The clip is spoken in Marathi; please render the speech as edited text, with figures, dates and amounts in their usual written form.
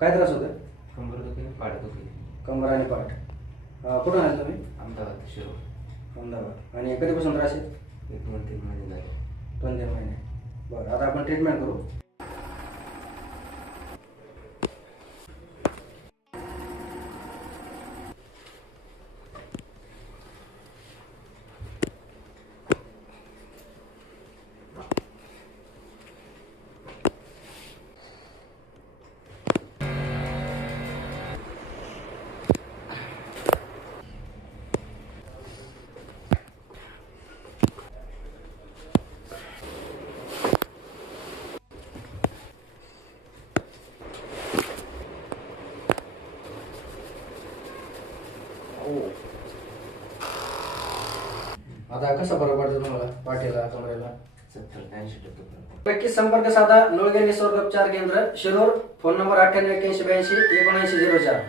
काय त्रास होतं? कंबर दुखी, पाठ दुखी. कंबर आणि पाठ. कुठून आले तुम्ही? अहमदाबाद शिरोळ. अहमदाबाद. आणि कधीपासून त्रास आहे? एक 2-3 महिने झाले. 2-3 महिने. बरं, आता आपण ट्रीटमेंट करू. आता कसा फरक पडतो तुम्हाला पाठीला, कमरेला? 70-80% फरक. नक्कीच संपर्क साधा. लोळगे निसर्गोपचार केंद्र, शिरूर. Phone number 988182 7904.